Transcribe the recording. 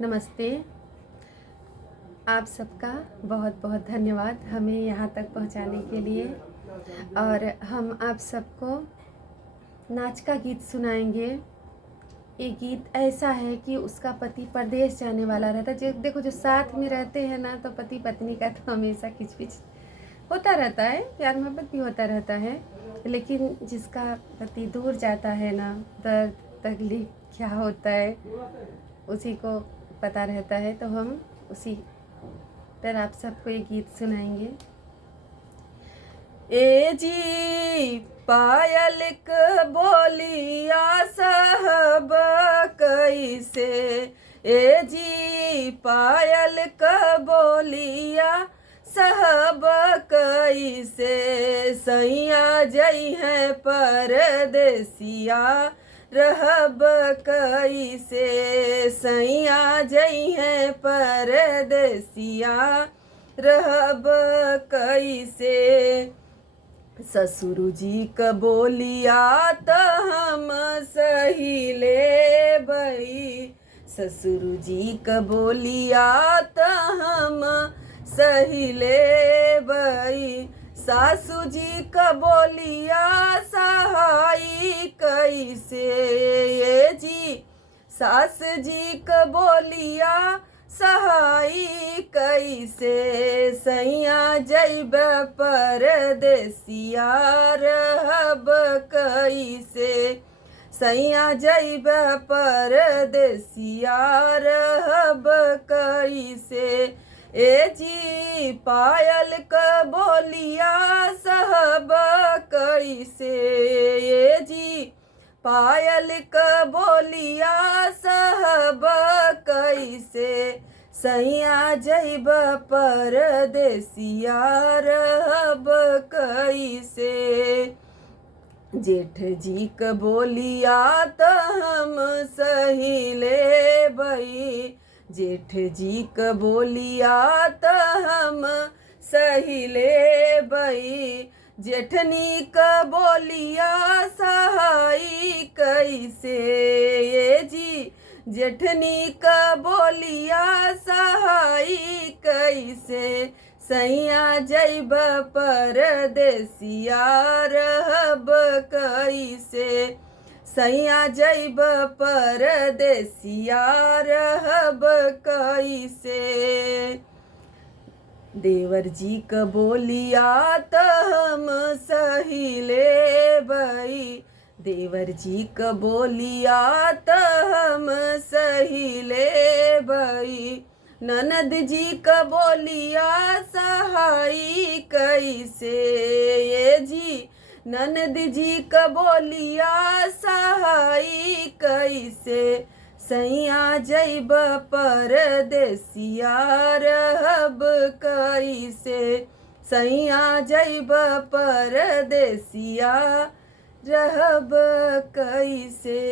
नमस्ते। आप सबका बहुत बहुत धन्यवाद हमें यहाँ तक पहुँचाने के लिए। और हम आप सबको नाच का गीत सुनाएंगे। ये गीत ऐसा है कि उसका पति परदेश जाने वाला रहता है। जो देखो, जो साथ में रहते हैं ना, तो पति पत्नी का तो हमेशा खिचपिच होता रहता है, प्यार मोहब्बत भी होता रहता है। लेकिन जिसका पति दूर जाता है ना, दर्द तकलीफ क्या होता है उसी को पता रहता है। तो हम उसी पर आप सबको ये गीत सुनाएंगे। ए जी पायल क बोलिया साहब कैसे, ए जी पायल क बोलिया साहब कैसे, सैया जई है परदेसिया रहब कैसे, सैया जई है परदेसिया रहब कैसे, ससुर जी क बोलिया त हम सही लेबै, ससुर जी क बोलिया त हम सही लेबै, सासू जी क बोलिया सहाई कैसे, ये जी सास जी क बोलिया सहाई कैसे, सैया जइब परदेसिया रहब कैसे, सैया जइब परदेसिया रहब कैसे, ए जी पायल क बोलिया साहब कैसे, ए जी पायल क बोलिया साहब कैसे, सैया जइब परदेसिया रहब कैसे, जेठ जी क बोलिया त हम सही लेबै, जेठ जी क बोलिया त हम सही लेबै, जेठनी क बोलिया सहाई कैसे, ये जी जेठनी क बोलिया सहाई कैसे, सैया जइब परदेसिया रहब कैसे, सैया जइब परदेसिया रहब कैसे, देवर जी क बोलिया त हम सही लेबै, देवर जी क बोलिया त हम सही लेबै, ननद जी क बोलिया सहाई कैसे, ये जी ननद जी क बोलिया सहाई कैसे, सैया जइब परदेसिया रहब कैसे, सैया जइब परदेसिया रहब कैसे।